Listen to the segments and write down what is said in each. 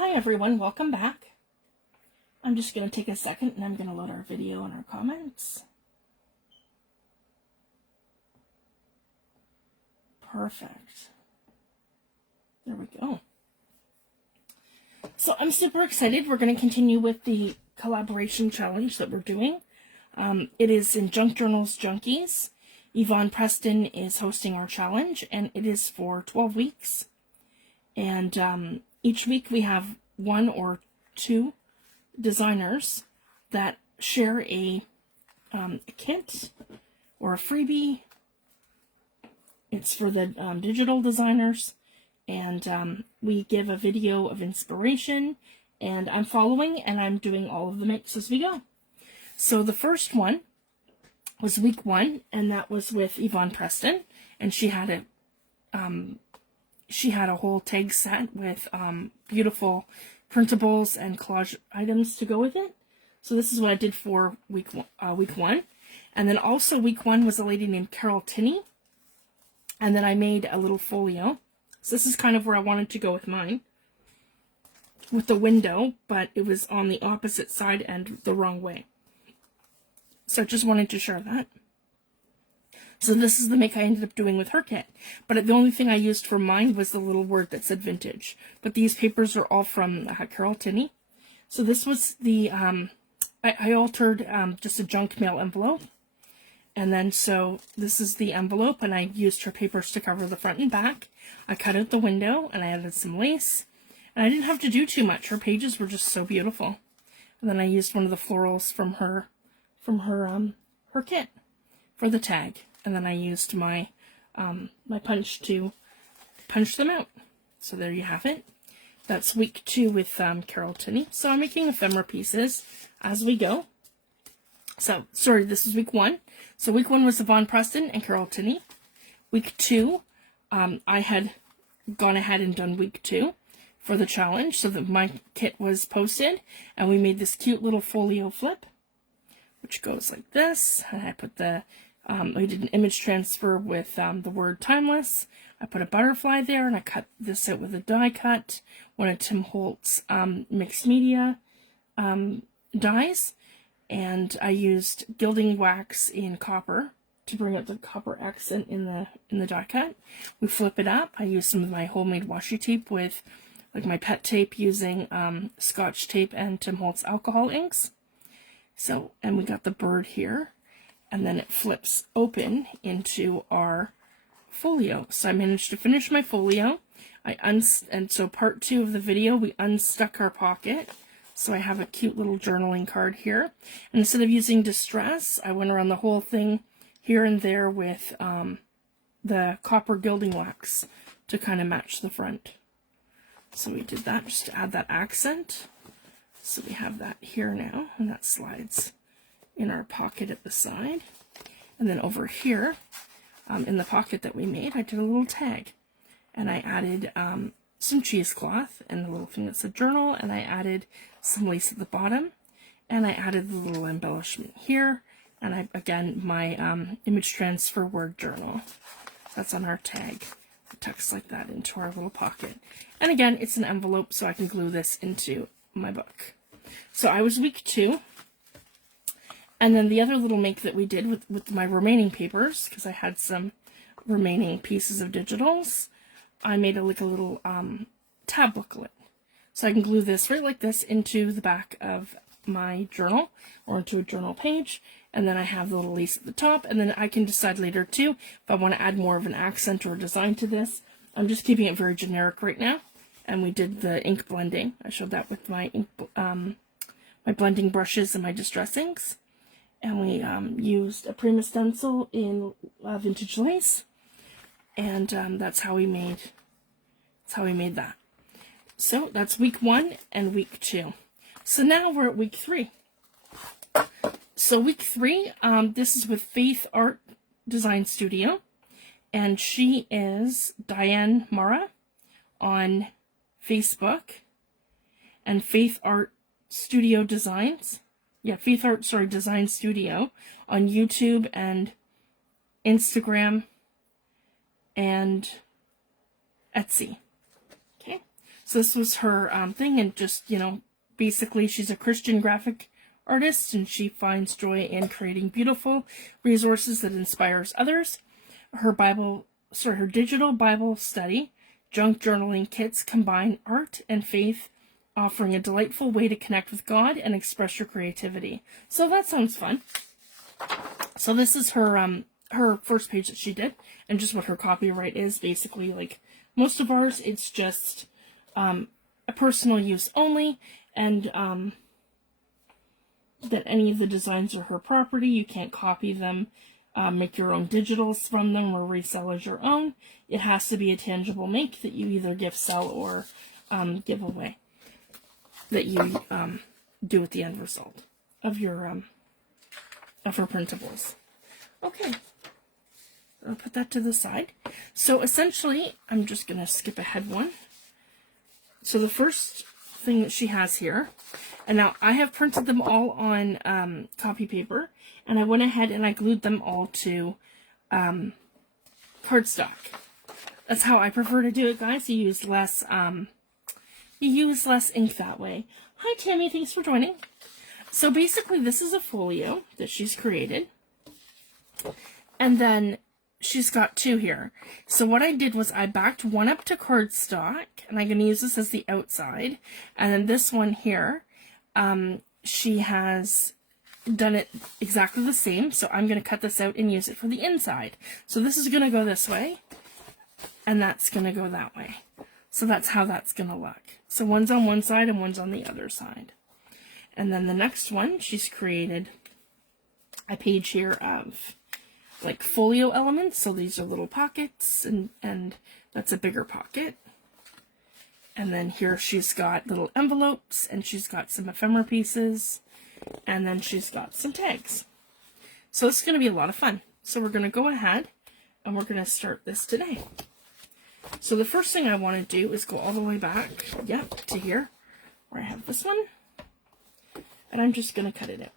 Hi everyone, welcome back. I'm just going to take a second and I'm going to load our video and our comments. Perfect. There we go. So I'm super excited. We're going to continue with the collaboration challenge that we're doing. It is in Junk Journals Junkies. Yvonne Preston is hosting our challenge and it is for 12 weeks. And each week we have one or two designers that share a kit or a freebie. It's for the digital designers, and we give a video of inspiration, and I'm following and I'm doing all of the makes as we go. So the first one was week 1, and that was with Yvonne Preston, and she had a whole tag set with beautiful printables and collage items to go with it. So this is what I did for week 1. And then also week 1 was a lady named Carol Tinney. And then I made a little folio. So this is kind of where I wanted to go with mine, with the window, but it was on the opposite side and the wrong way. So I just wanted to share that. So this is the make I ended up doing with her kit. But the only thing I used for mine was the little word that said vintage. But these papers are all from Carol Tinney. So this was the, I altered just a junk mail envelope. And then so this is the envelope, and I used her papers to cover the front and back. I cut out the window and I added some lace. And I didn't have to do too much. Her pages were just so beautiful. And then I used one of the florals from her kit for the tag. And then I used my my punch to punch them out. So there you have it. That's week 2 with Carol Tinney. So I'm making ephemera pieces as we go. So, sorry, this is week 1. So week 1 was Yvonne Preston and Carol Tinney. Week 2, I had gone ahead and done week 2 for the challenge so that my kit was posted. And we made this cute little folio flip, which goes like this. And I put the, I did an image transfer with the word timeless. I put a butterfly there, and I cut this out with a die cut, one of Tim Holt's mixed media dies. And I used gilding wax in copper to bring out the copper accent in the die cut. We flip it up. I used some of my homemade washi tape with like my pet tape, using Scotch tape and Tim Holtz alcohol inks. So, and we got the bird here, and then it flips open into our folio. So I managed to finish my folio. And so part 2 of the video, we unstuck our pocket. So I have a cute little journaling card here. And instead of using distress, I went around the whole thing here and there with the copper gilding wax to kind of match the front. So we did that just to add that accent. So we have that here now, and that slides in our pocket at the side. And then over here, in the pocket that we made, I did a little tag. And I added some cheesecloth and a little thing that said journal, and I added some lace at the bottom, and I added the little embellishment here, and again, my image transfer word journal. That's on our tag. It tucks like that into our little pocket. And again, it's an envelope, so I can glue this into my book. So I was week 2. And then the other little make that we did with my remaining papers, because I had some remaining pieces of digitals, I made a little tab booklet. So I can glue this right like this into the back of my journal, or into a journal page. And then I have the little lace at the top, and then I can decide later too if I want to add more of an accent or design to this. I'm just keeping it very generic right now. And we did the ink blending. I showed that with my ink, my blending brushes and my distress inks. And we used a Prima stencil in vintage lace. And that's how we made that. So that's week 1 and week 2. So now we're at week 3. So week 3, this is with Faithart Design Studio, and she is Diane Marra on Facebook, and Faithart Studio Designs. Yeah, Faithart, sorry, Design Studio on YouTube and Instagram and Etsy. Okay, So this was her thing, and just, you know, basically she's a Christian graphic artist, and she finds joy in creating beautiful resources that inspires others. Her digital Bible study, junk journaling kits combine art and faith, offering a delightful way to connect with God and express your creativity. So that sounds fun. So this is her first page that she did, and just what her copyright is. Basically, like most of ours, it's just a personal use only, and that any of the designs are her property. You can't copy them, make your own digitals from them, or resell as your own. It has to be a tangible make that you either gift, sell, or give away, that you do at the end result of your of her printables. Okay, I'll put that to the side. So essentially, I'm just gonna skip ahead one. So the first thing that she has here, and now I have printed them all on copy paper, and I went ahead and I glued them all to cardstock. That's how I prefer to do it, guys. You use less ink that way. Hi Tammy, thanks for joining. So basically this is a folio that she's created, and then she's got two here. So what I did was I backed one up to cardstock, and I'm going to use this as the outside, and then this one here, she has done it exactly the same, so I'm going to cut this out and use it for the inside. So this is going to go this way, and that's going to go that way. So that's how that's going to look. So one's on one side and one's on the other side. And then the next one, she's created a page here of like folio elements. So these are little pockets, and that's a bigger pocket. And then here she's got little envelopes, and she's got some ephemera pieces, and then she's got some tags. So it's going to be a lot of fun. So we're going to go ahead and we're going to start this today. So the first thing I want to do is go all the way back, to here, where I have this one. And I'm just going to cut it out.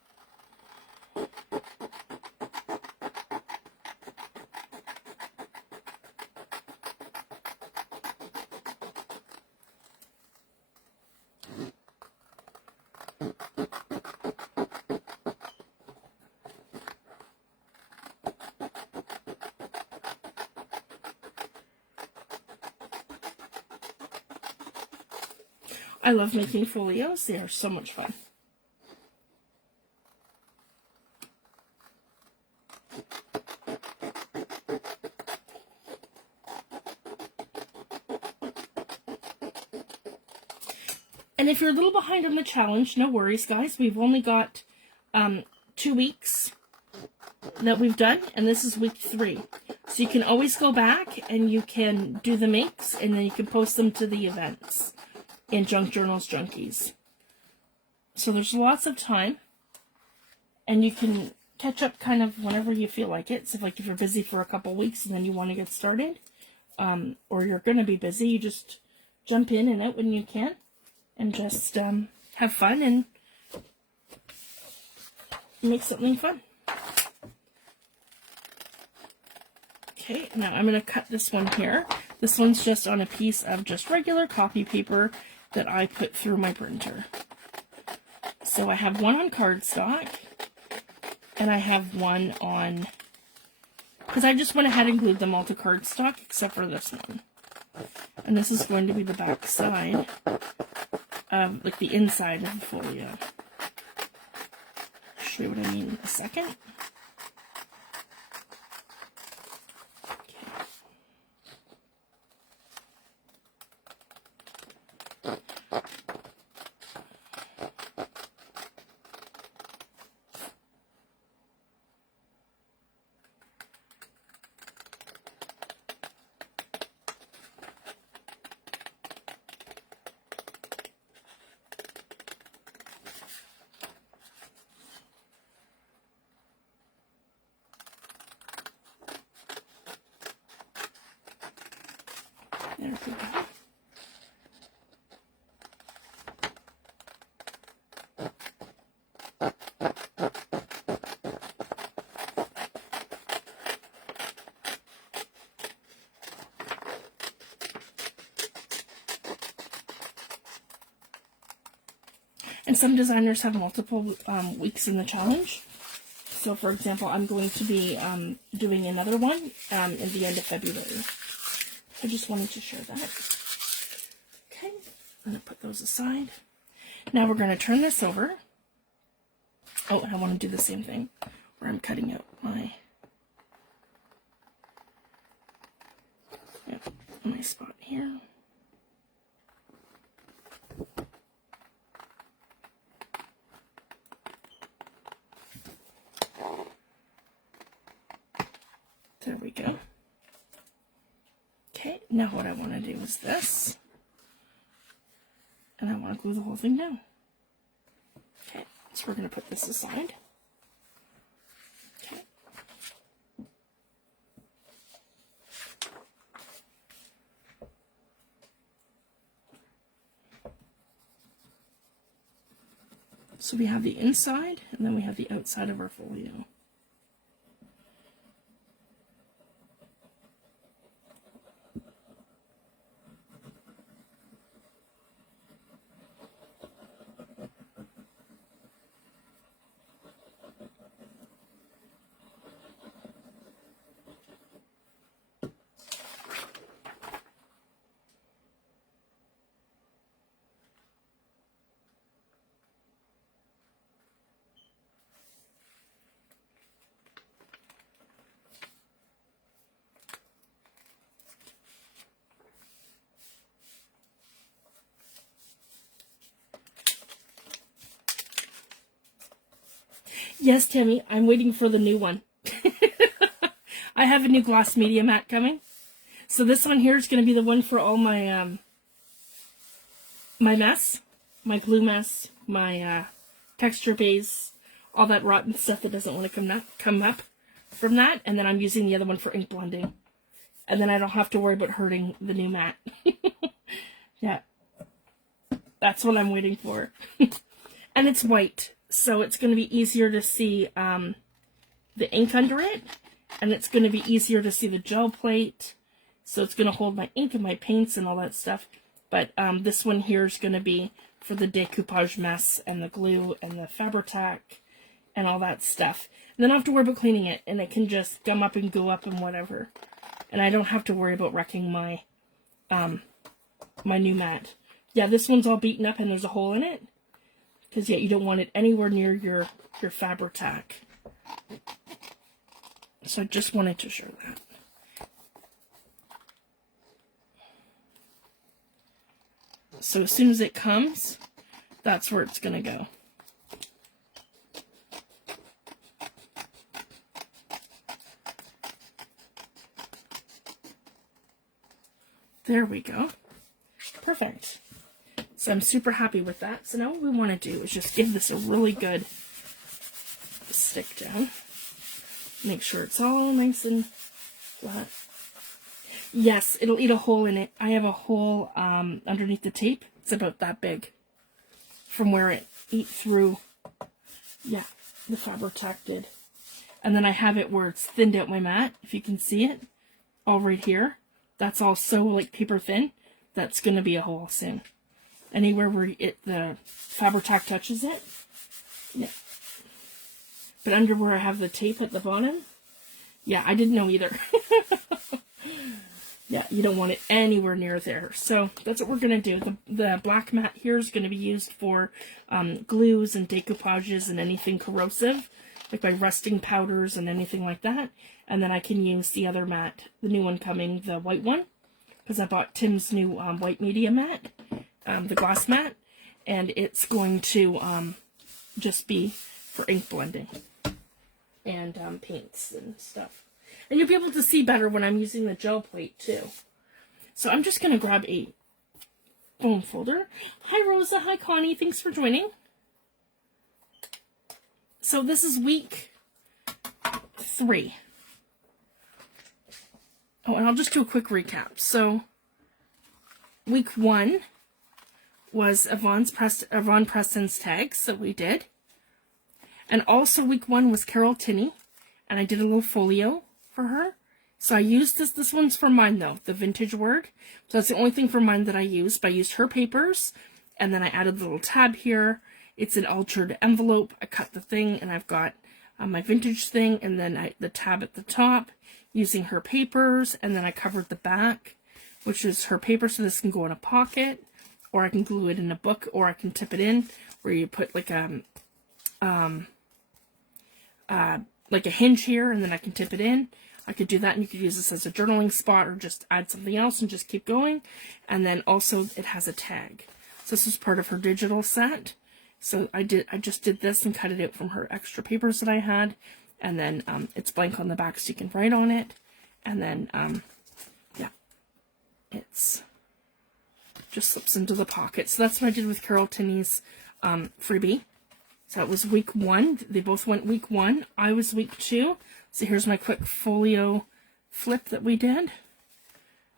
I love making folios. They are so much fun. And if you're a little behind on the challenge, no worries, guys. We've only got 2 weeks that we've done, and this is week 3. So you can always go back and you can do the makes, and then you can post them to the events in Junk Journals Junkies. So there's lots of time, and you can catch up kind of whenever you feel like it. So if you're busy for a couple weeks and then you want to get started, or you're going to be busy, you just jump in and out when you can, and just have fun and make something fun. Okay, now I'm going to cut this one here. This one's just on a piece of just regular copy paper that I put through my printer. So I have one on cardstock, and I have one on, because I just went ahead and glued them all to cardstock except for this one. And this is going to be the back side of, like, the inside of the folio. I'll show you what I mean in a second. There we go. And some designers have multiple weeks in the challenge. So, for example, I'm going to be doing another one in the end of February. I just wanted to share that. Okay, I'm going to put those aside. Now we're going to turn this over. Oh, and I want to do the same thing where I'm cutting out my spot here. There we go. Okay, now what I want to do is this. And I want to glue the whole thing down. Okay, so we're going to put this aside. Okay. So we have the inside, and then we have the outside of our folio. Yes, Tammy, I'm waiting for the new one. I have a new gloss media mat coming. So this one here is going to be the one for all my my mess, my glue mess, my texture base, all that rotten stuff that doesn't want to come up from that. And then I'm using the other one for ink blending. And then I don't have to worry about hurting the new mat. Yeah, that's what I'm waiting for. And it's white. So it's going to be easier to see the ink under it, and it's going to be easier to see the gel plate. So it's going to hold my ink and my paints and all that stuff. But this one here is going to be for the decoupage mess and the glue and the Fabri-Tac and all that stuff. And then I don't have to worry about cleaning it, and it can just gum up and go up and whatever. And I don't have to worry about wrecking my my new mat. Yeah, this one's all beaten up and there's a hole in it. Because, yeah, you don't want it anywhere near your Fabri-Tac. So I just wanted to show that. So as soon as it comes, that's where it's going to go. There we go. Perfect. So I'm super happy with that. So now what we want to do is just give this a really good stick down. Make sure it's all nice and flat. Yes, it'll eat a hole in it. I have a hole underneath the tape. It's about that big from where it ate through, yeah, the Fabri-Tac did. And then I have it where it's thinned out my mat, if you can see it, all right here. That's all so like paper thin. That's going to be a hole soon. Anywhere where the Fabri-Tac touches it. Yeah. But under where I have the tape at the bottom, yeah, I didn't know either. Yeah, you don't want it anywhere near there. So that's what we're going to do. The black mat here is going to be used for glues and decoupages and anything corrosive, like my rusting powders and anything like that. And then I can use the other mat, the new one coming, the white one, because I bought Tim's new white media mat. The glass mat, and it's going to just be for ink blending and paints and stuff. And you'll be able to see better when I'm using the gel plate too. So I'm just going to grab a foam folder. Hi Rosa, hi Connie, thanks for joining. So this is week 3. Oh, and I'll just do a quick recap. So week 1 was Yvonne Preston's tags that we did. And also week 1 was Carol Tinney. And I did a little folio for her. So I used this one's for mine though, the vintage word. So that's the only thing for mine that I used. But I used her papers. And then I added the little tab here. it's an altered envelope. I cut the thing, and I've got my vintage thing, and then the tab at the top using her papers, and then I covered the back, which is her paper, so this can go in a pocket, or I can glue it in a book, or I can tip it in, where you put like a hinge here, and then I can tip it in. I could do that, and you could use this as a journaling spot, or just add something else and just keep going. And then also it has a tag. So this is part of her digital set. So I just did this and cut it out from her extra papers that I had. And then it's blank on the back, so you can write on it. And then, yeah, it's just slips into the pocket. So that's what I did with Carol Tinney's freebie. So that was week 1. They both went week 1. I was week 2. So here's my quick folio flip that we did.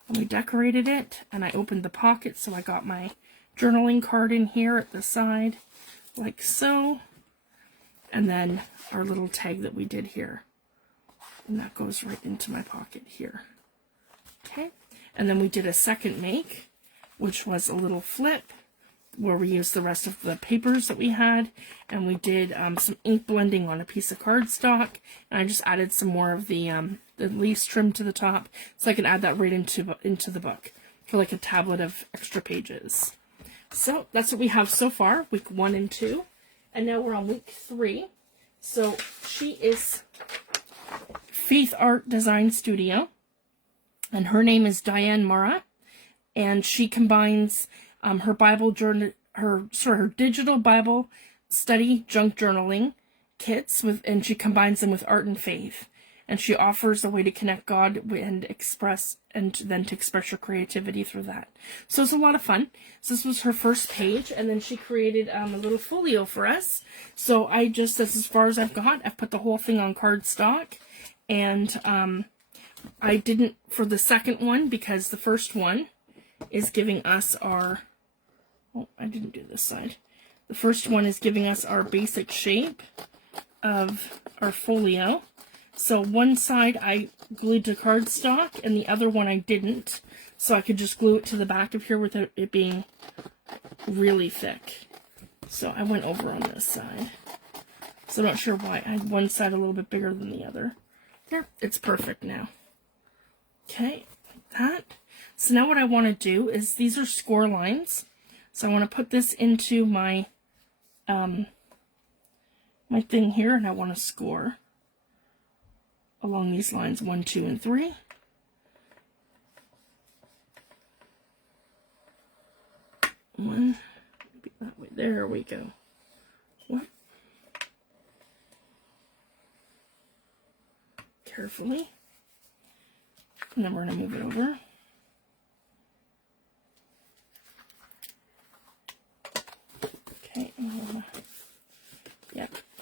And we decorated it, and I opened the pocket, so I got my journaling card in here at the side, like so. And then our little tag that we did here. And that goes right into my pocket here. Okay. And then we did a second make, which was a little flip, where we used the rest of the papers that we had, and we did some ink blending on a piece of cardstock, and I just added some more of the leaves trim to the top, so I can add that right into the book for like a tablet of extra pages. So that's what we have so far, week 1 and 2, and now we're on week 3. So she is Faithart Design Studio, and her name is Diane Marra, and she combines her Bible journal, her digital Bible study junk journaling kits and she combines them with art and faith, and she offers a way to connect God and then to express your creativity through that. So it's a lot of fun. So this was her first page, and then she created a little folio for us. So I just, that's as far as I've got. I've put the whole thing on cardstock, and I didn't for the second one because the first one is giving us our, oh, I didn't do this side. The first one is giving us our basic shape of our folio. So one side I glued to cardstock, and the other one I didn't. So I could just glue it to the back of here without it being really thick. So I went over on this side. So I'm not sure why. I had one side a little bit bigger than the other. There, it's perfect now. Okay, like that. So now what I want to do is, these are score lines. So I want to put this into my my thing here, and I want to score along these lines 1, 2, and 3. One, maybe that way. There we go. One. Carefully. And then we're going to move it over. Okay, I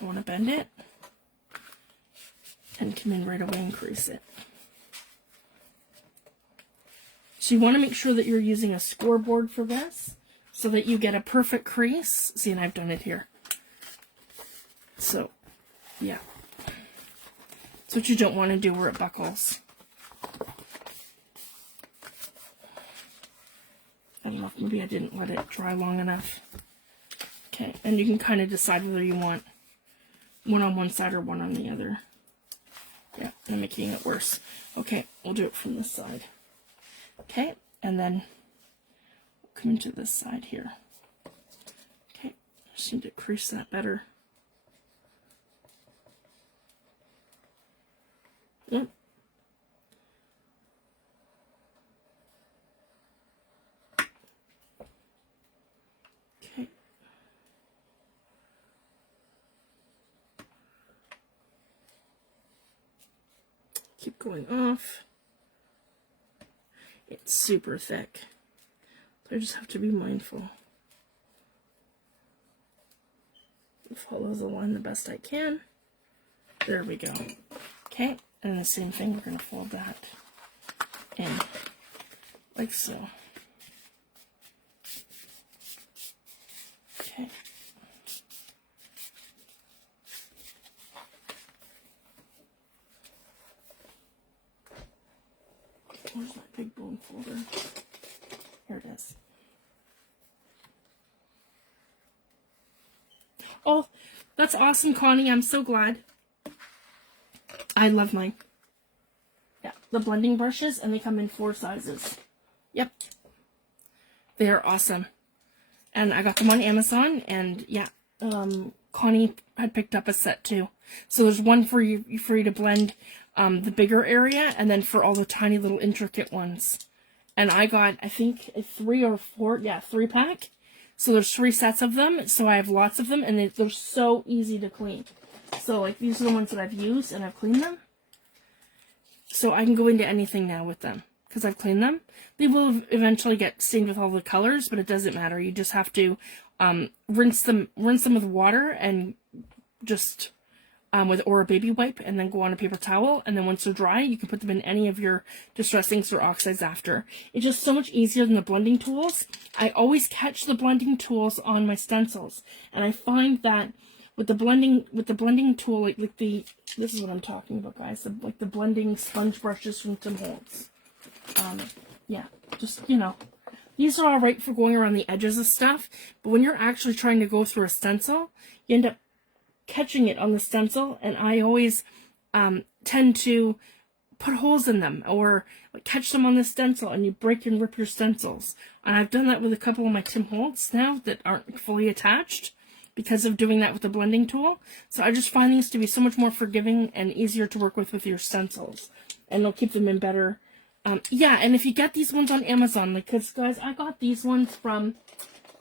want to bend it and come in right away and crease it. So you want to make sure that you're using a scoreboard for this so that you get a perfect crease. See, and I've done it here. So, yeah. That's what you don't want to do where it buckles. I don't know if maybe I didn't let it dry long enough. Okay, and you can kind of decide whether you want one on one side or one on the other. Yeah, I'm making it worse. Okay, we'll do it from this side. Okay, and then we'll come into this side here. Okay, just need to crease that better. Yep. Okay. Keep going off. It's super thick, so I just have to be mindful. Follow the line the best I can. There we go. Okay, and the same thing, we're going to fold that in like so. Okay. Where's that big bone folder? Here it is. Oh, that's awesome, Connie. I'm so glad. I love mine. Yeah, the blending brushes, and they come in 4 sizes. Yep. They are awesome. And I got them on Amazon, and yeah, Connie had picked up a set too. So there's one for you to blend the bigger area, and then for all the tiny little intricate ones. And I got, I think, a 3 or 4, yeah, 3-pack. So there's 3 sets of them, so I have lots of them, and they're so easy to clean. So, like, these are the ones that I've used, and I've cleaned them. So I can go into anything now with them, because I've cleaned them. They will eventually get stained with all the colors, but it doesn't matter. You just have to rinse them with water, and just or a baby wipe, and then go on a paper towel, and then once they're dry, you can put them in any of your distress inks or oxides after. It's just so much easier than the blending tools. I always catch the blending tools on my stencils, and I find that with the blending tool, like this is what I'm talking about, guys, like the blending sponge brushes from Tim Holtz. Yeah, just, you know, these are all right for going around the edges of stuff, but when you're actually trying to go through a stencil, you end up catching it on the stencil, and I always tend to put holes in them, or like, catch them on the stencil, and you break and rip your stencils. And I've done that with a couple of my Tim Holtz now that aren't fully attached because of doing that with the blending tool. So I just find these to be so much more forgiving and easier to work with your stencils, and they'll keep them in better. Yeah, and if you get these ones on Amazon, like, because guys, I got these ones from,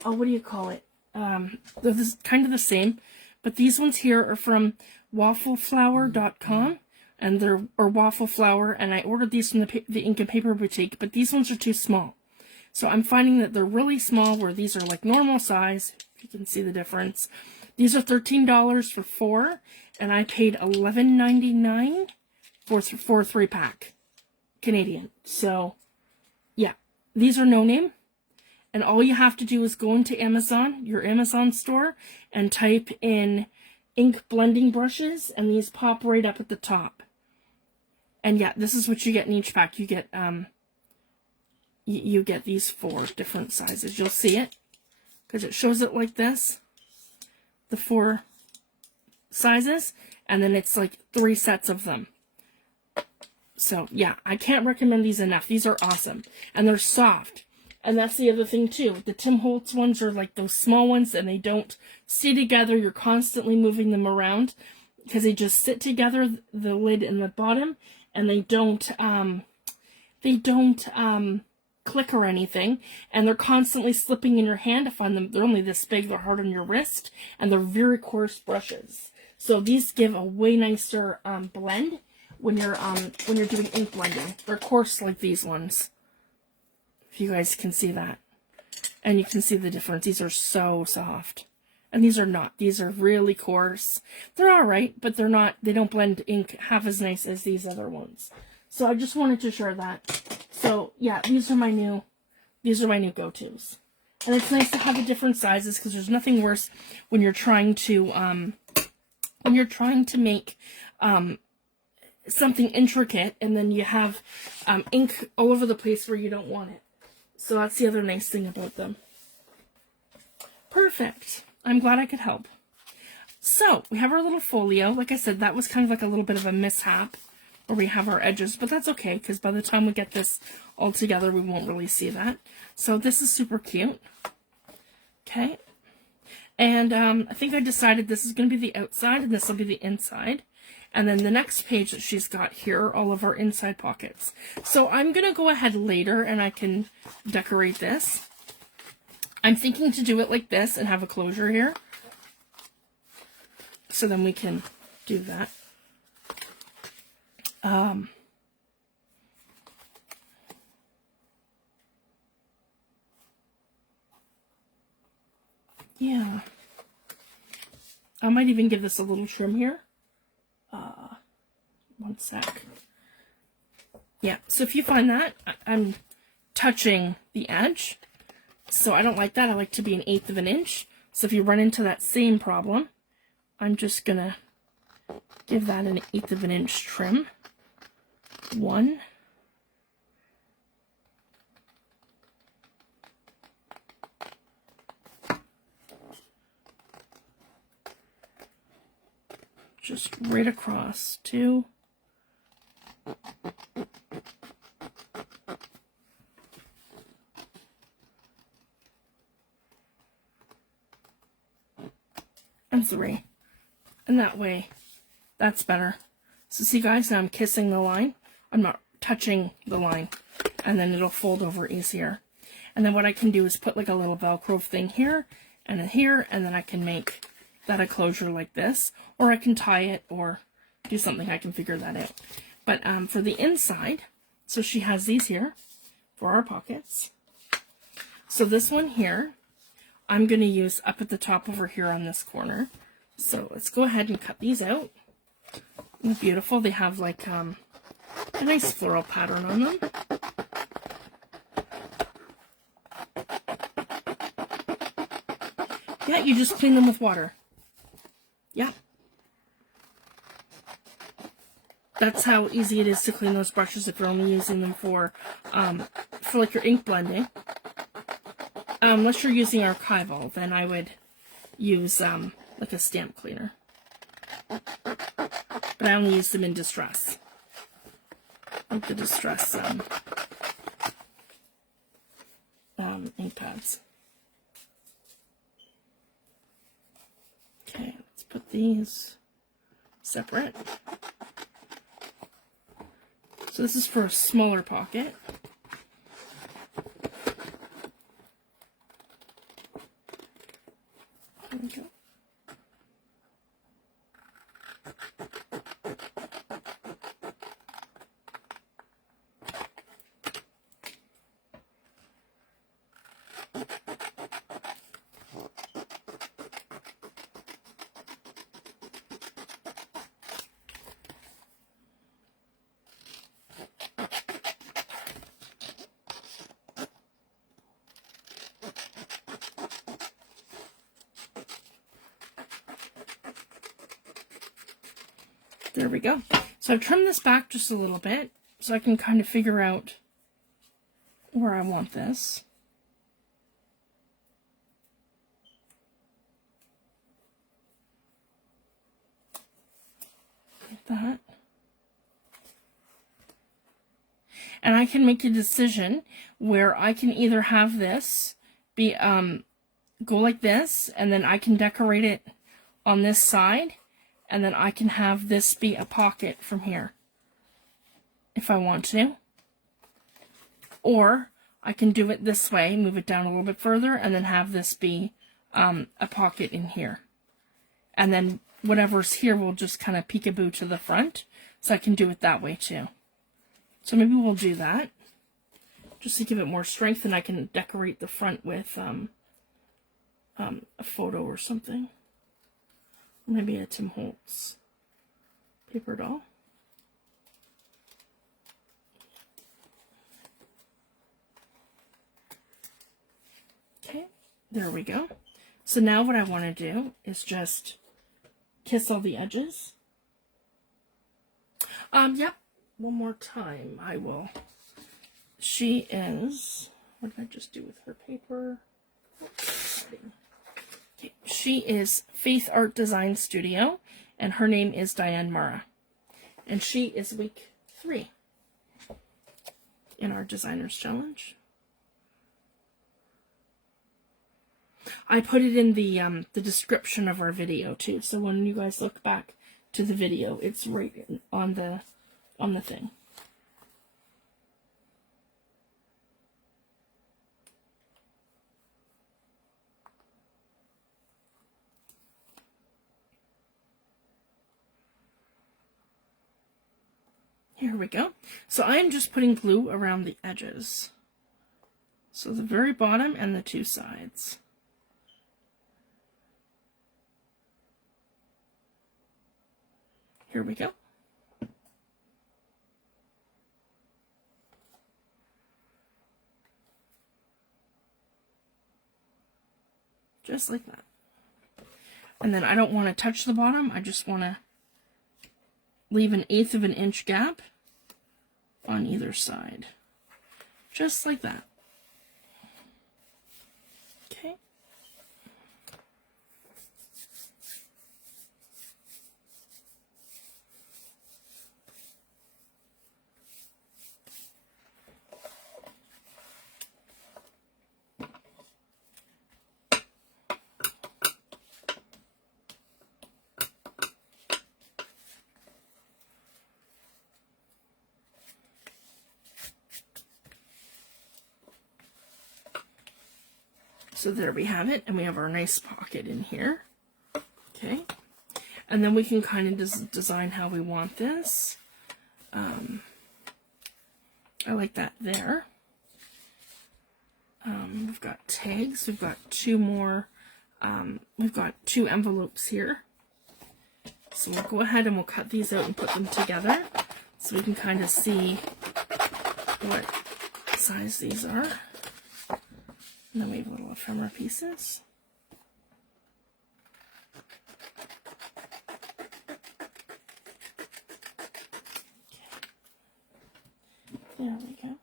what do you call it? They're kind of the same. But these ones here are from waffleflower.com, and they're, or Waffle Flower, and I ordered these from the Ink and Paper Boutique, but these ones are too small. So I'm finding that they're really small, where these are like normal size, if you can see the difference. These are $13 for 4, and I paid $11.99 for 3-pack Canadian. So, yeah, these are no name. And all you have to do is go into Amazon, your Amazon store, and type in ink blending brushes, and these pop right up at the top. And yeah, this is what you get in each pack. You get you get these 4 different sizes. You'll see it because it shows it like this, the 4 sizes, and then it's like 3 sets of them. So yeah, I can't recommend these enough. These are awesome, and they're soft. And that's the other thing too. The Tim Holtz ones are like those small ones, and they don't stay together. You're constantly moving them around because they just sit together, the lid and the bottom, and they don't click or anything. And they're constantly slipping in your hand. I find them, they're only this big, they're hard on your wrist, and they're very coarse brushes. So these give a way nicer blend when you're doing ink blending. They're coarse like these ones. If you guys can see that. And you can see the difference. These are so soft. And these are not. These are really coarse. They're alright, but they're not, they don't blend ink half as nice as these other ones. So I just wanted to share that. So yeah, these are my new go-tos. And it's nice to have the different sizes, because there's nothing worse when you're trying to make something intricate, and then you have ink all over the place where you don't want it. So that's the other nice thing about them. Perfect. I'm glad I could help. So we have our little folio. Like I said, that was kind of like a little bit of a mishap where we have our edges, but that's okay, because by the time we get this all together, we won't really see that. So this is super cute. Okay. And I think I decided this is going to be the outside, and this will be the inside. And then the next page that she's got here are all of our inside pockets. So I'm going to go ahead later and I can decorate this. I'm thinking to do it like this and have a closure here. So then we can do that. Yeah. I might even give this a little trim here. One sec. Yeah, so if you find that, I'm touching the edge. So I don't like that. I like to be 1/8 of an inch. So if you run into that same problem, I'm just gonna give that 1/8 of an inch trim. 1. just right across too. And 3. And that way, that's better. So see guys, now I'm kissing the line. I'm not touching the line. And then it'll fold over easier. And then what I can do is put like a little Velcro thing here, and then I can make that a closure like this. Or I can tie it, or do something. I can figure that out. But for the inside, so she has these here for our pockets. So this one here, I'm going to use up at the top over here on this corner. So let's go ahead and cut these out. They're beautiful. They have like a nice floral pattern on them. Yeah, you just clean them with water. Yeah. That's how easy it is to clean those brushes if you're only using them for like your ink blending. Unless you're using archival, then I would use like a stamp cleaner. But I only use them in distress. Like the distress ink pads. Okay, let's put these separate. So this is for a smaller pocket. There we go. There we go. So I've trimmed this back just a little bit so I can kind of figure out where I want this. Like that. And I can make a decision where I can either have this be go like this, and then I can decorate it on this side. And then I can have this be a pocket from here, if I want to. Or I can do it this way, move it down a little bit further, and then have this be a pocket in here. And then whatever's here will just kind of peekaboo to the front. So I can do it that way too. So maybe we'll do that, just to give it more strength, and I can decorate the front with a photo or something. Maybe a Tim Holtz paper doll. Okay, there we go. So now what I want to do is just kiss all the edges. Yep, one more time I will. She is, what did I just do with her paper? She is Faithart Design Studio, and her name is Diane Marra. And she is week 3 in our Designers Challenge. I put it in the description of our video too, so when you guys look back to the video, it's right on the thing. Here we go. So I'm just putting glue around the edges. So the very bottom and the 2 sides. Here we go. Just like that. And then I don't want to touch the bottom. I just want to leave 1/8 of an inch gap on either side. Just like that. Okay. So there we have it, and we have our nice pocket in here. Okay, and then we can kind of design how we want this. I like that there. We've got tags. We've got two more. We've got 2 envelopes here. So we'll go ahead and we'll cut these out and put them together so we can kind of see what size these are. And then we have little ephemera pieces. Okay. There we go.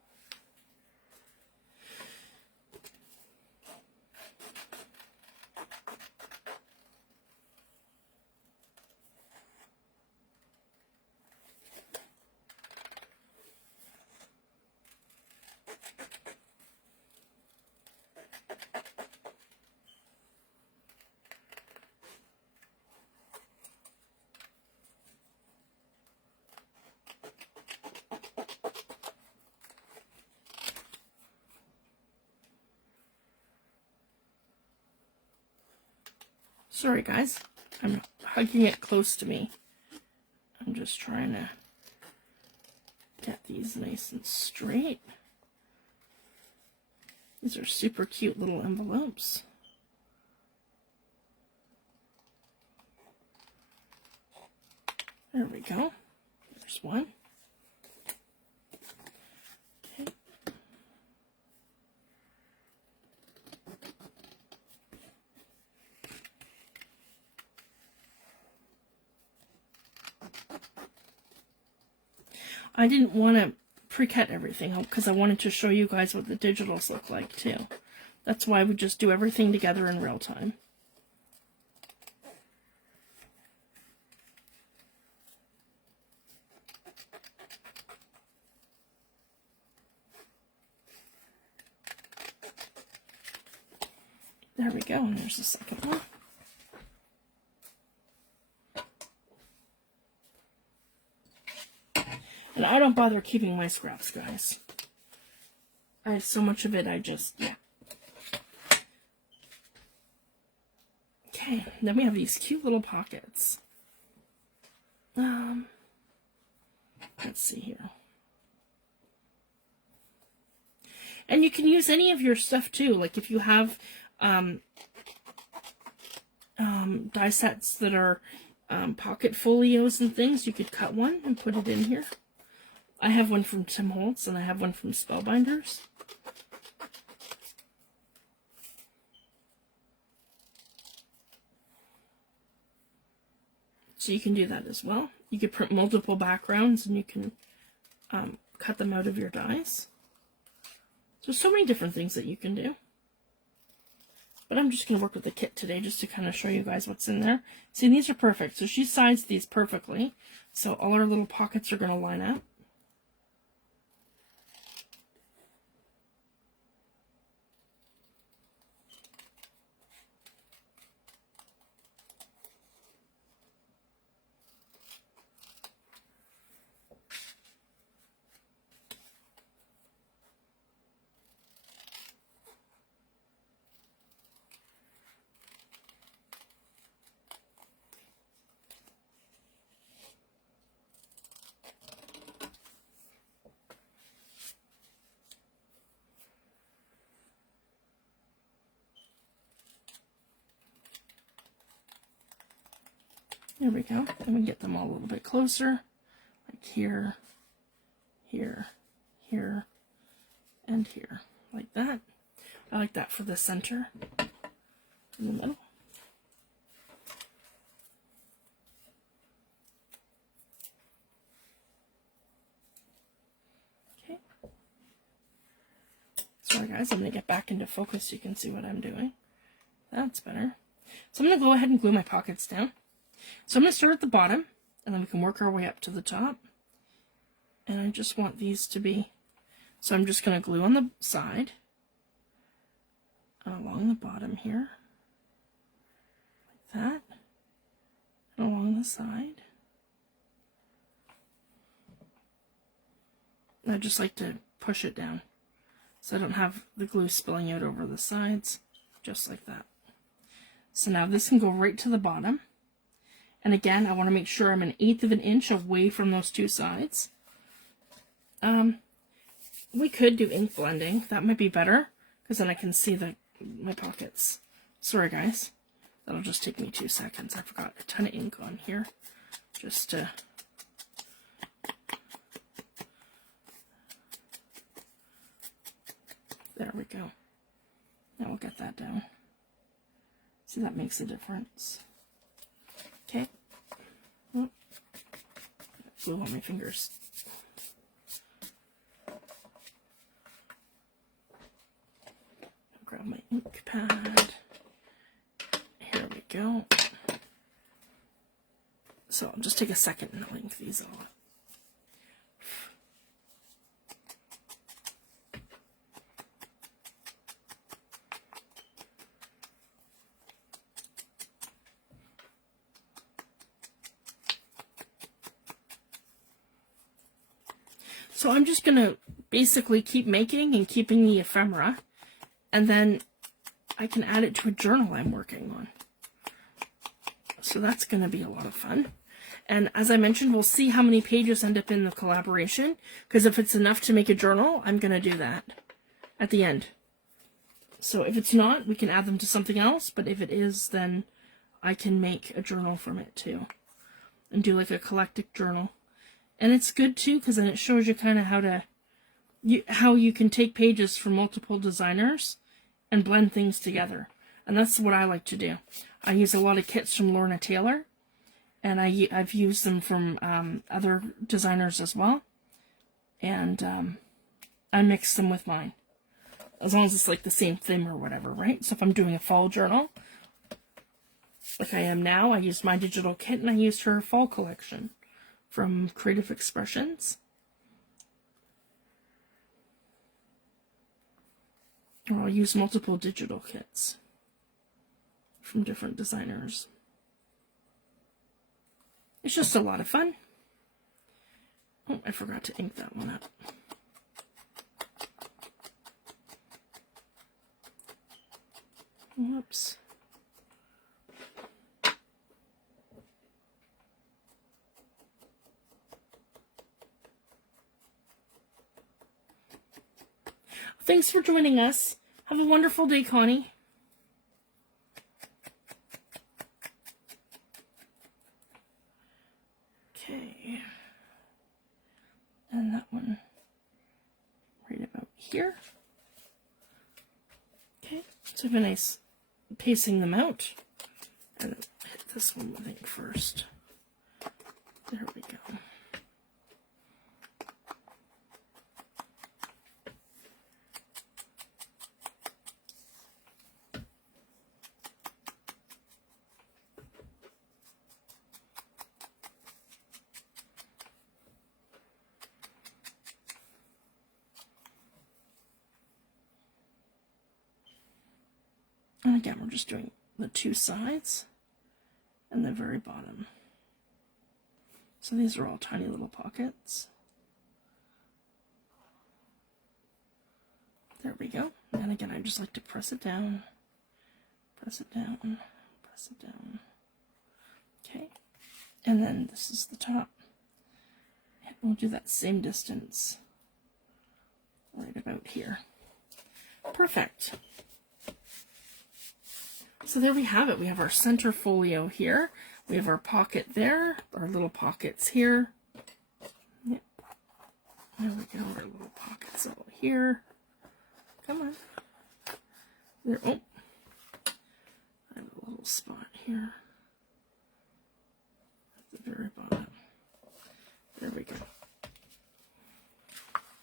Sorry guys, I'm hugging it close to me. I'm just trying to get these nice and straight. These are super cute little envelopes. There we go. There's one. Okay. I didn't want to pre-cut everything because I wanted to show you guys what the digitals look like too. That's why we just do everything together in real time. There we go, and there's the second one. And I don't bother keeping my scraps, guys. I have so much of it, yeah. Okay, then we have these cute little pockets. Let's see here. And you can use any of your stuff too, like if you have die sets that are pocket folios and things, you could cut one and put it in here. I have one from Tim Holtz and I have one from Spellbinders. So you can do that as well. You could print multiple backgrounds and you can cut them out of your dies. There's so many different things that you can do. But I'm just going to work with the kit today just to kind of show you guys what's in there. See, these are perfect. So she sized these perfectly. So all our little pockets are going to line up. There we go. Then we get them all a little bit closer, like here, here, here, and here, like that. I like that for the center, in the middle. Okay. Sorry guys, I'm going to get back into focus so you can see what I'm doing. That's better. So I'm going to go ahead and glue my pockets down. So I'm going to start at the bottom, and then we can work our way up to the top. And I just want these to be, so I'm just going to glue on the side, and along the bottom here, like that, and along the side. And I just like to push it down, so I don't have the glue spilling out over the sides. just like that. So now this can go right to the bottom. And again, I want to make sure I'm 1/8 of an inch away from those two sides. We could do ink blending. That might be better, because then I can see my pockets. Sorry, guys. That'll just take me 2 seconds. I forgot a ton of ink on here. Just to... There we go. Now we'll get that down. See, that makes a difference. Okay. Oh. Glue on my fingers. Grab my ink pad. Here we go. So I'll just take a second and I'll ink these all up. So I'm just going to basically keep making and keeping the ephemera, and then I can add it to a journal I'm working on. So that's going to be a lot of fun. And as I mentioned, we'll see how many pages end up in the collaboration, because if it's enough to make a journal, I'm going to do that at the end. So if it's not, we can add them to something else, but if it is, then I can make a journal from it too, and do like a collectic journal. And it's good too, because then it shows you kind of how you can take pages from multiple designers and blend things together. And that's what I like to do. I use a lot of kits from Lorna Taylor, and I've used them from other designers as well. And I mix them with mine, as long as it's like the same theme or whatever, right? So if I'm doing a fall journal, like I am now, I used my digital kit and I used her fall collection from Creative Expressions. Or I'll use multiple digital kits from different designers. It's just a lot of fun. Oh, I forgot to ink that one up. Whoops. Thanks for joining us. Have a wonderful day, Connie. Okay. And that one right about here. Okay, so I have a nice pacing them out. And hit this one with ink first. There we go. And again, we're just doing the two sides and the very bottom. So these are all tiny little pockets. There we go. And again, I just like to press it down, press it down, press it down. Okay. And then this is the top. And we'll do that same distance right about here. Perfect. So there we have it. We have our center folio here. We have our pocket there, our little pockets here. Yep. There we go, our little pockets out here. Come on. There, oh. I have a little spot here. At the very bottom. There we go.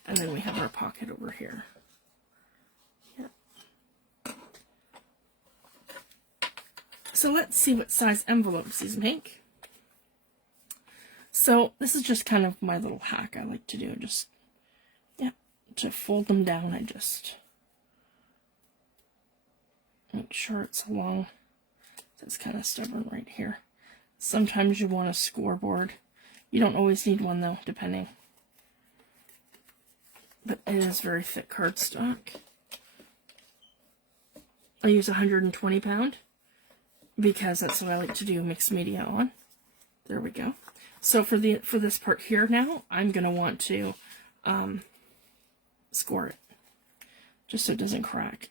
And then we have our pocket over here. So let's see what size envelopes these make. So this is just kind of my little hack I like to do. Just, yeah, to fold them down, I just make sure it's along. It's kind of stubborn right here. Sometimes you want a scoreboard. You don't always need one though, depending. But it is very thick cardstock. I use 120 pound because that's what I like to do mixed media on. There we go. So for this part here now, I'm going to want to score it just so it doesn't crack.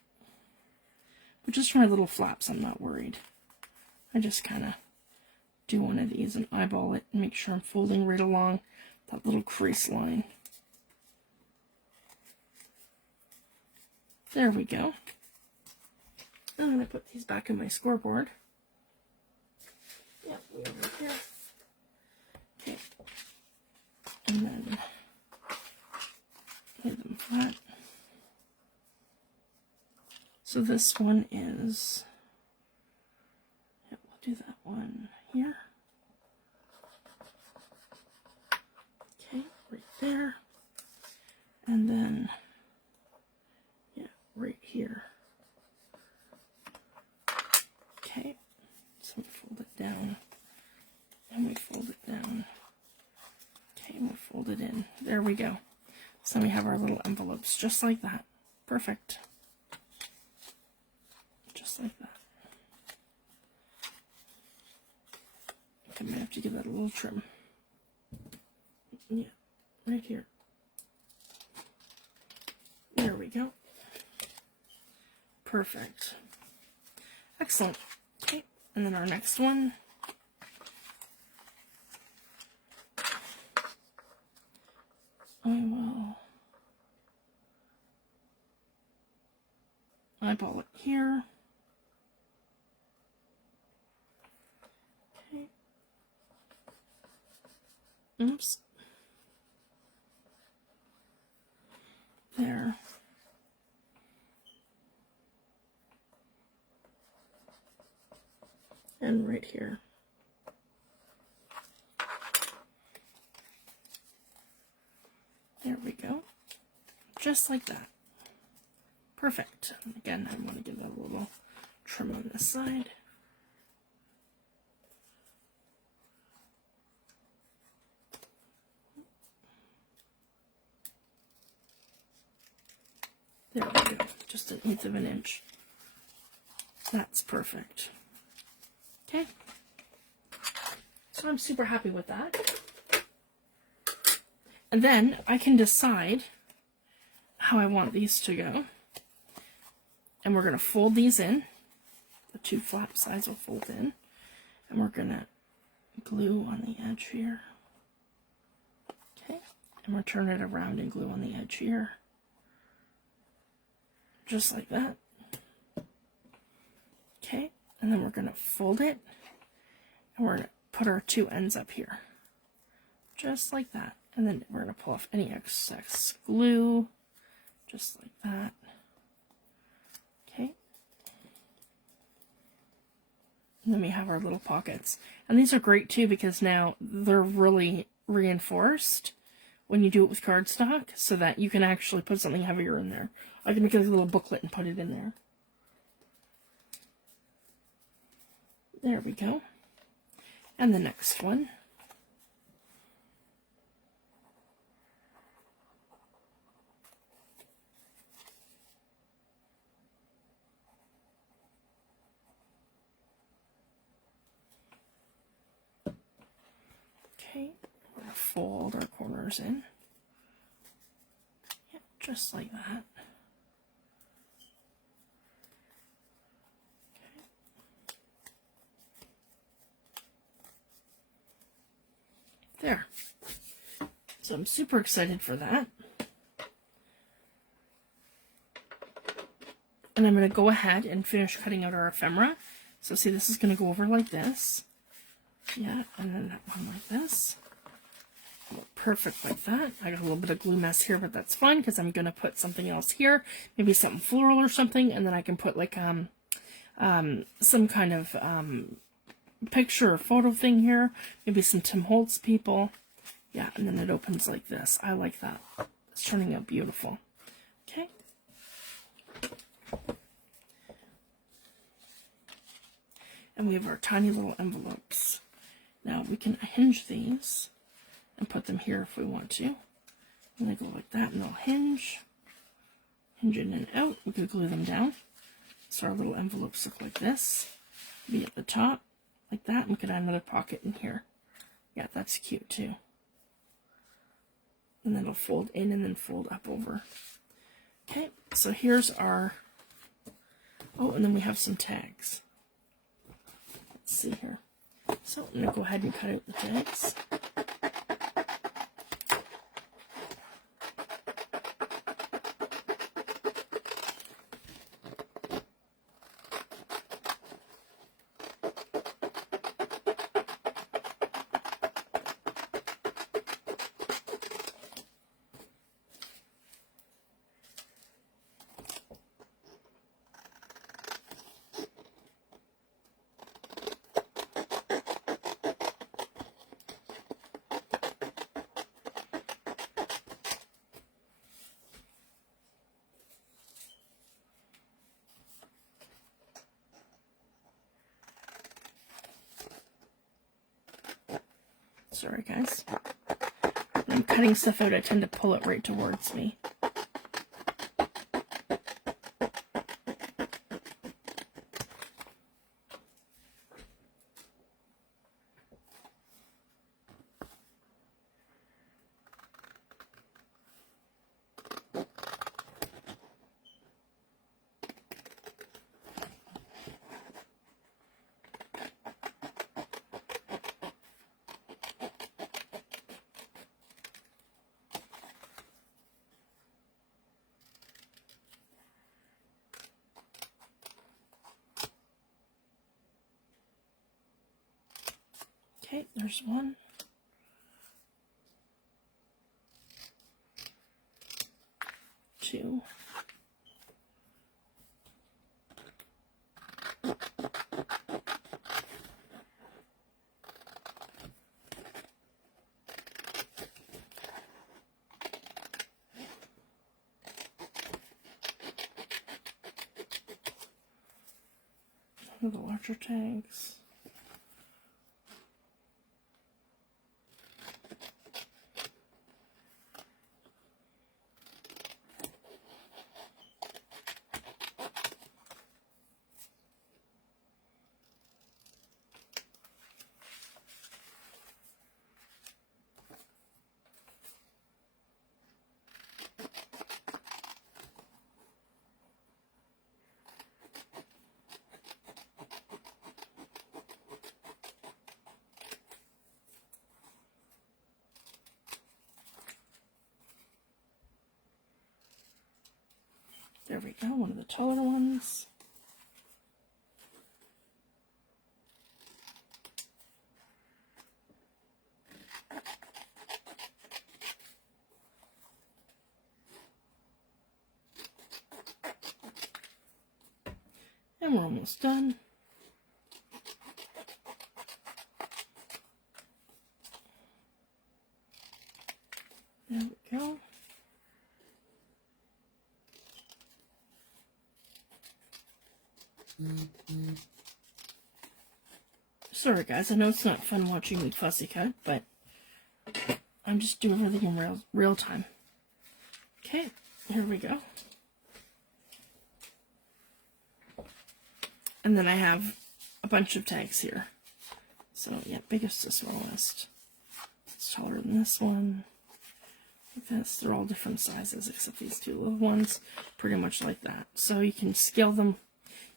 But just for my little flaps, I'm not worried. I just kind of do one of these and eyeball it and make sure I'm folding right along that little crease line. There we go. I'm going to put these back in my scoreboard. Yep, way over here. Okay. And then lay them flat. So this one is, yeah, we'll do that one here. Okay, right there. And then, yeah, right here. Okay, so we fold it down, and we fold it down. Okay, we'll fold it in. There we go. So we have our little envelopes, just like that. Perfect. Just like that. I might have to give that a little trim. Yeah, right here. There we go. Perfect. Excellent. Okay, and then our next one. I will eyeball it here. Okay. Oops. There. And right here. There we go. Just like that. Perfect. And again, I want to give that a little trim on this side. There we go. Just 1/8 of an inch. That's perfect. Okay. So I'm super happy with that. And then I can decide how I want these to go. And we're going to fold these in. The two flap sides will fold in. And we're going to glue on the edge here. Okay. And we'll turn it around and glue on the edge here. Just like that. Okay. And then we're going to fold it. And we're going to put our two ends up here. Just like that. And then we're going to pull off any excess glue, just like that. Okay. And then we have our little pockets. And these are great too because now they're really reinforced when you do it with cardstock so that you can actually put something heavier in there. I can make a little booklet and put it in there. There we go. And the next one. Okay, we're going to fold our corners in. Yeah, just like that. Okay. There. So I'm super excited for that. And I'm going to go ahead and finish cutting out our ephemera. So see, this is going to go over like this. Yeah, and then that one like this. Perfect like that. I got a little bit of glue mess here, but that's fine because I'm going to put something else here. Maybe something floral or something, and then I can put like some kind of picture or photo thing here. Maybe some Tim Holtz people. Yeah, and then it opens like this. I like that. It's turning out beautiful. Okay. And we have our tiny little envelopes. Now we can hinge these and put them here if we want to. And they go like that and they'll hinge. Hinge in and out. We could glue them down. So our little envelopes look like this. Be at the top, like that. And we could add another pocket in here. Yeah, that's cute too. And then it'll fold in and then fold up over. Okay, so here's our, oh, and then we have some tags. Let's see here. So I'm going to go ahead and cut out the tags. Sorry guys. When I'm cutting stuff out, I tend to pull it right towards me. Okay, there's one. Two. One of the larger tags. There we go, one of the taller ones. And we're almost done. There we go. Sorry guys, I know it's not fun watching me fussy cut, but I'm just doing everything in real time. Okay, here we go. And then I have a bunch of tags here. So yeah, biggest to smallest. It's taller than this one. Like this, they're all different sizes except these two little ones. Pretty much like that. So you can scale them.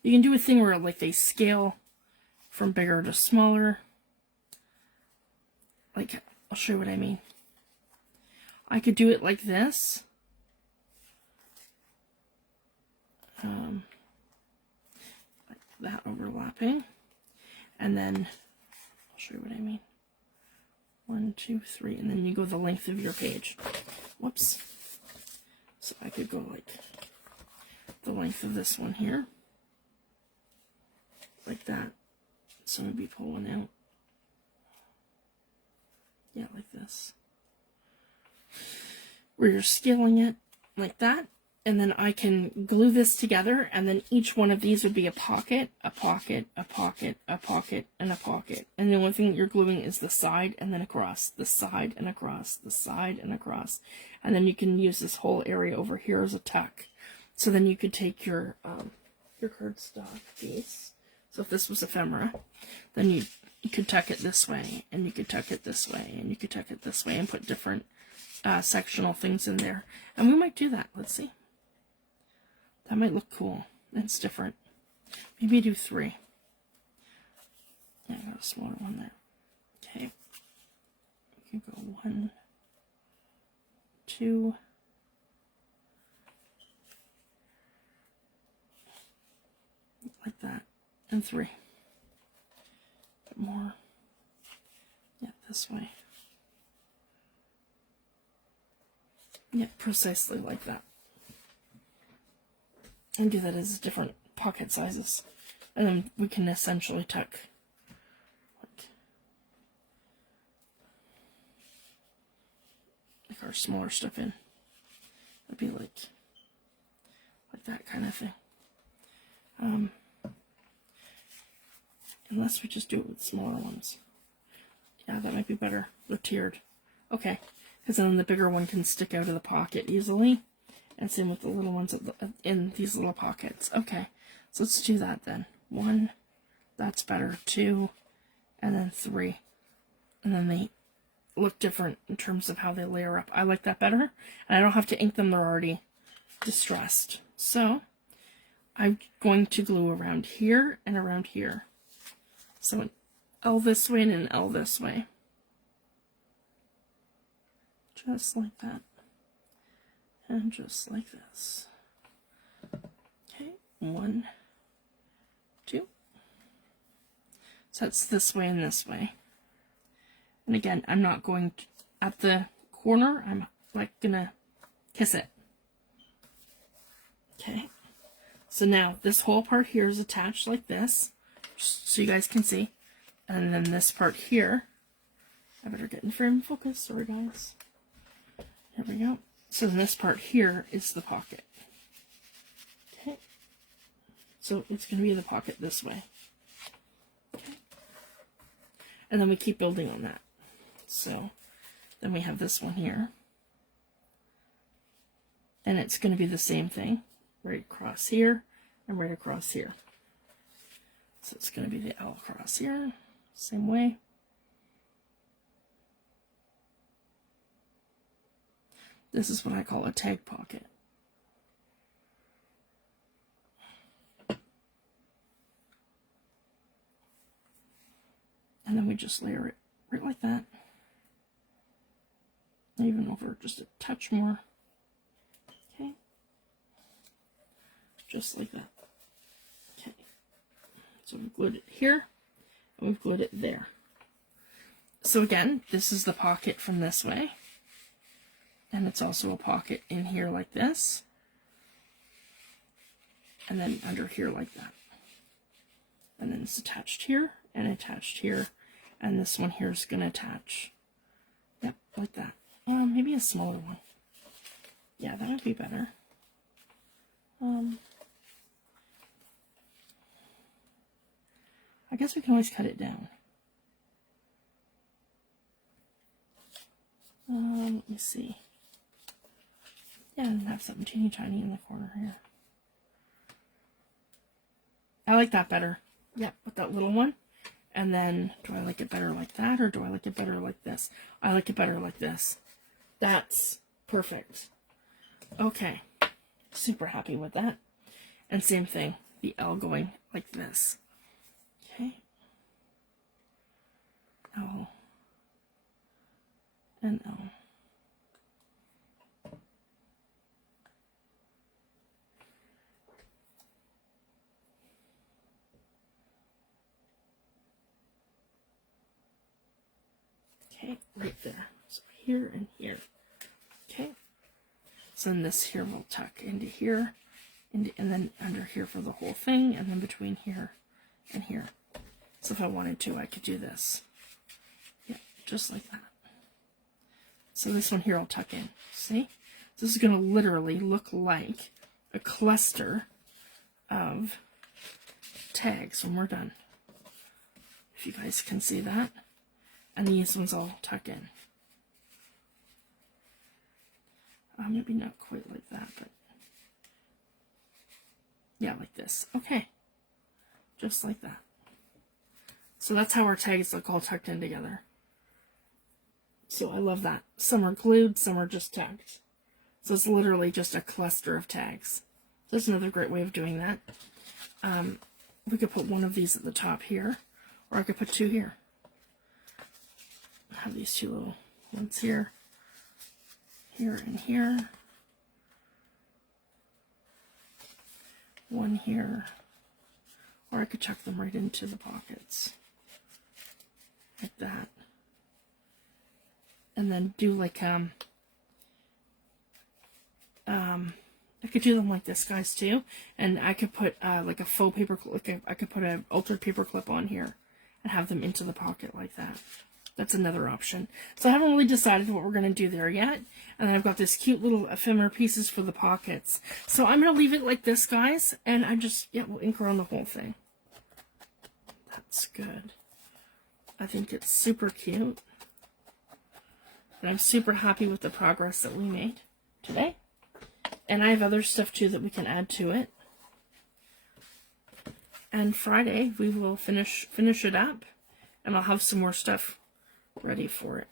You can do a thing where like they scale from bigger to smaller. Like, I'll show you what I mean. I could do it like this. Like that overlapping. And then, I'll show you what I mean. 1, 2, 3, and then you go the length of your page. Whoops. So I could go like the length of this one here. Like that. So maybe pull one out. Yeah, like this. Where you're scaling it like that. And then I can glue this together, and then each one of these would be a pocket, a pocket, a pocket, a pocket, and a pocket. And the only thing that you're gluing is the side and then across, the side and across, the side and across. And then you can use this whole area over here as a tuck. So then you could take your your cardstock piece. So if this was ephemera, then you could tuck it this way, and you could tuck it this way, and you could tuck it this way, and put different sectional things in there. And we might do that. Let's see. That might look cool. It's different. Maybe do 3. Yeah, I got a smaller one there. Okay. You can go 1, 2. Like that. And 3. Bit more. Yeah, this way. Yeah, precisely like that. And do that as different pocket sizes. And then we can essentially tuck like our smaller stuff in. It'd be like that kind of thing. Unless we just do it with smaller ones. Yeah, that might be better. They're tiered. Okay, because then the bigger one can stick out of the pocket easily. And same with the little ones in these little pockets. Okay, so let's do that then. 1, that's better. 2, and then 3. And then they look different in terms of how they layer up. I like that better. And I don't have to ink them, they're already distressed. So I'm going to glue around here and around here. So an L this way and an L this way. Just like that. And just like this. Okay, 1, 2. So that's this way and this way. And again, I'm not going to, at the corner, I'm like gonna kiss it. Okay. So now this whole part here is attached like this, just so you guys can see. And then this part here, I better get in frame focus, sorry guys. Here we go. So then this part here is the pocket. Okay. So it's going to be the pocket this way. Okay. And then we keep building on that. So then we have this one here. And it's going to be the same thing. Right across here and right across here. So it's going to be the L across here. Same way. This is what I call a tag pocket. And then we just layer it right like that. Even over just a touch more. Okay. Just like that. Okay. So we've glued it here, and we've glued it there. So again, this is the pocket from this way. And it's also a pocket in here like this. And then under here like that. And then it's attached here and attached here. And this one here is going to attach. Yep, like that. Maybe a smaller one. Yeah, that would be better. I guess we can always cut it down. Let me see. Yeah, and have something teeny tiny in the corner here. I like that better. Yep, with that little one. And then, do I like it better like that, or do I like it better like this? I like it better like this. That's perfect. Okay. Super happy with that. And same thing, the L going like this. Okay. L. And L. Okay, right there. So here and here. Okay. So then this here will tuck into here, and then under here for the whole thing, and then between here and here. So if I wanted to, I could do this. Yeah, just like that. So this one here will tuck in. See? This is going to literally look like a cluster of tags when we're done. If you guys can see that. And these ones all tuck in. Maybe not quite like that, but Yeah, like this. Okay. Just like that. So that's how our tags look all tucked in together. So I love that. Some are glued, some are just tagged. So it's literally just a cluster of tags. That's another great way of doing that. We could put one of these at the top here, or I could put two here. I have these two little ones here, here and here. One here, or I could tuck them right into the pockets, like that. And then do like, I could do them like this, guys, too. And I could put, like a faux paper clip, I could put an altered paper clip on here and have them into the pocket like that. That's another option. So I haven't really decided what we're going to do there yet. And then I've got this cute little ephemera pieces for the pockets. So I'm going to leave it like this, guys. And I just, yeah, we'll ink around the whole thing. That's good. I think it's super cute. And I'm super happy with the progress that we made today. And I have other stuff too that we can add to it. And Friday we will finish it up, and I'll have some more stuff ready for it.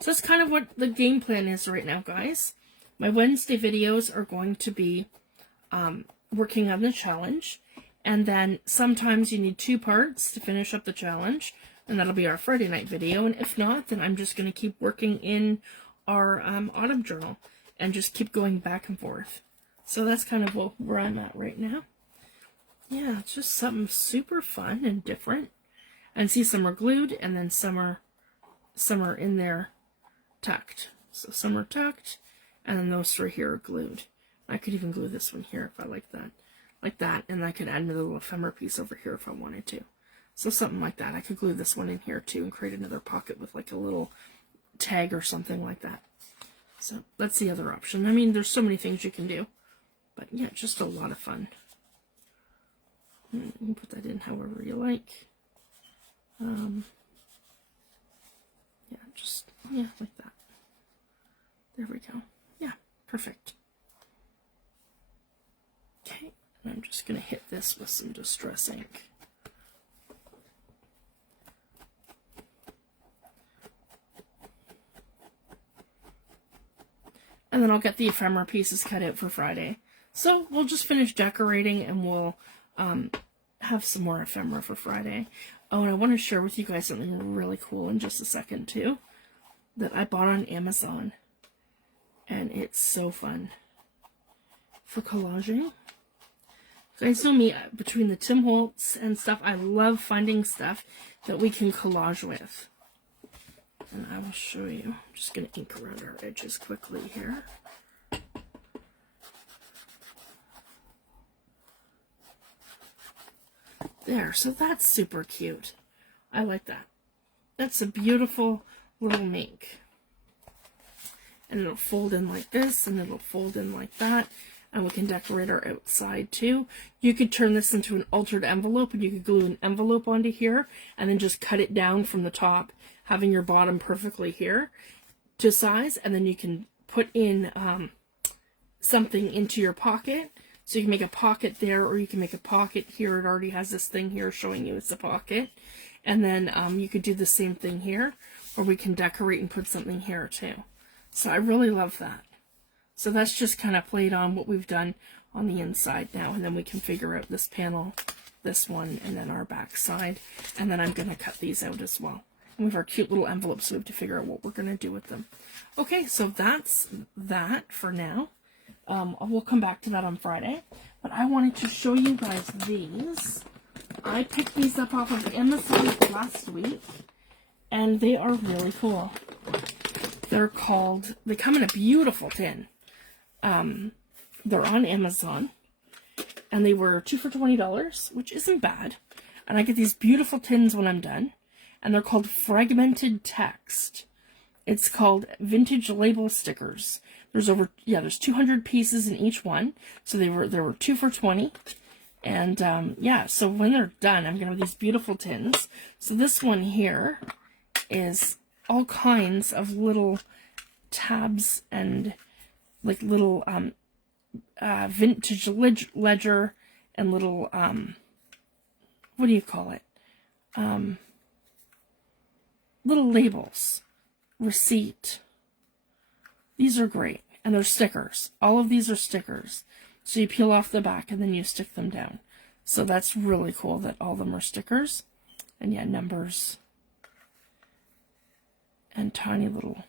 So that's kind of what the game plan is right now, guys. My Wednesday videos are going to be working on the challenge, and then sometimes you need 2 parts to finish up the challenge. And that'll be our Friday night video. And if not, then I'm just going to keep working in our autumn journal and just keep going back and forth. So that's kind of where I'm at right now. Yeah, it's just something super fun and different. And see, some are glued, and then some are in there tucked. So some are tucked, and then those 3 here are glued. I could even glue this one here if I like that. Like that, and I could add another little ephemera piece over here if I wanted to. So something like that. I could glue this one in here too and create another pocket with like a little tag or something like that. So that's the other option. I mean, there's so many things you can do. But yeah, just a lot of fun. You can put that in however you like. Yeah, like that. There we go. Yeah, perfect. Okay, and I'm just going to hit this with some Distress ink. And then I'll get the ephemera pieces cut out for Friday. So we'll just finish decorating, and we'll have some more ephemera for Friday. Oh, and I want to share with you guys something really cool in just a second too, that I bought on Amazon. And it's so fun. For collaging. You guys know me, between the Tim Holtz and stuff, I love finding stuff that we can collage with. And I will show you. I'm just going to ink around our edges quickly here. There, so that's super cute. I like that. That's a beautiful little mink. And it'll fold in like this, and it'll fold in like that. And we can decorate our outside too. You could turn this into an altered envelope, and you could glue an envelope onto here, and then just cut it down from the top, having your bottom perfectly here to size. And then you can put in something into your pocket. So you can make a pocket there, or you can make a pocket here. It already has this thing here showing you it's a pocket. And then you could do the same thing here, or we can decorate and put something here too. So I really love that. So that's just kind of played on what we've done on the inside now. And then we can figure out this panel, this one, and then our back side. And then I'm going to cut these out as well. And we have our cute little envelopes, so we have to figure out what we're going to do with them. Okay, so that's that for now. We'll come back to that on Friday. But I wanted to show you guys these. I picked these up off of Amazon last week. And they are really cool. They're called, they come in a beautiful tin. They're on Amazon, and they were 2 for $20, which isn't bad. And I get these beautiful tins when I'm done, and they're called Fragmented Text. It's called Vintage Label Stickers. There's 200 pieces in each one, so there were 2 for $20. And yeah, so when they're done, I'm gonna have these beautiful tins. So this one here is all kinds of little tabs and like little vintage ledger and little what do you call it, little labels, receipt. These are great, and they're stickers. All of these are stickers, so you peel off the back and then you stick them down. So that's really cool that all of them are stickers. And yeah, numbers and tiny little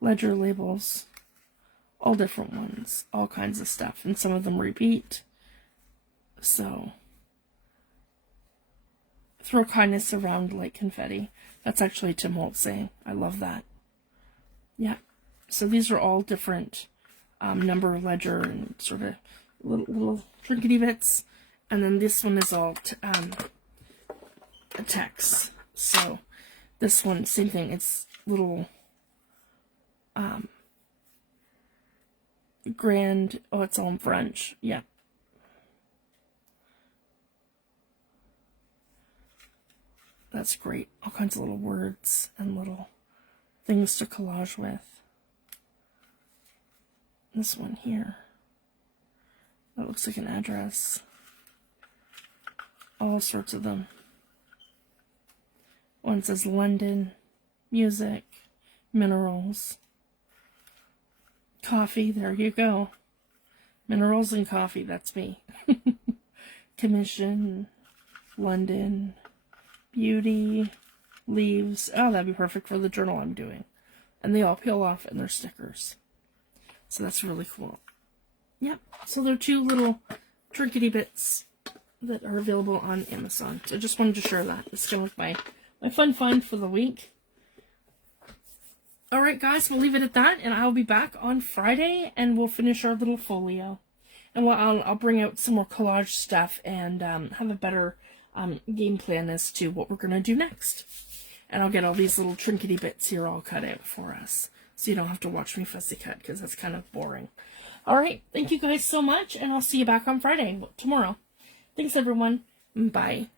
ledger labels, all different ones, all kinds of stuff, and some of them repeat. So throw kindness around like confetti. That's actually Tim Holt saying. I love that. Yeah. So these are all different number ledger and sort of little trinkety bits. And then this one is all text. So this one, same thing. It's little grand. Oh, it's all in French. Yeah. That's great. All kinds of little words and little things to collage with. This one here. That looks like an address. All sorts of them. One says London, music, minerals, coffee, there you go. Minerals and coffee, that's me. Commission, London, beauty, leaves. Oh, that'd be perfect for the journal I'm doing. And they all peel off and they're stickers. So that's really cool. Yep, so they're two little trinkety bits that are available on Amazon. So I just wanted to share that. It's kind of my fun find for the week. Alright guys, we'll leave it at that, and I'll be back on Friday, and we'll finish our little folio. And I'll bring out some more collage stuff, and have a better game plan as to what we're going to do next. And I'll get all these little trinkety bits here all cut out for us, so you don't have to watch me fussy cut, because that's kind of boring. Alright, thank you guys so much, and I'll see you back on Friday, tomorrow. Thanks everyone. Bye.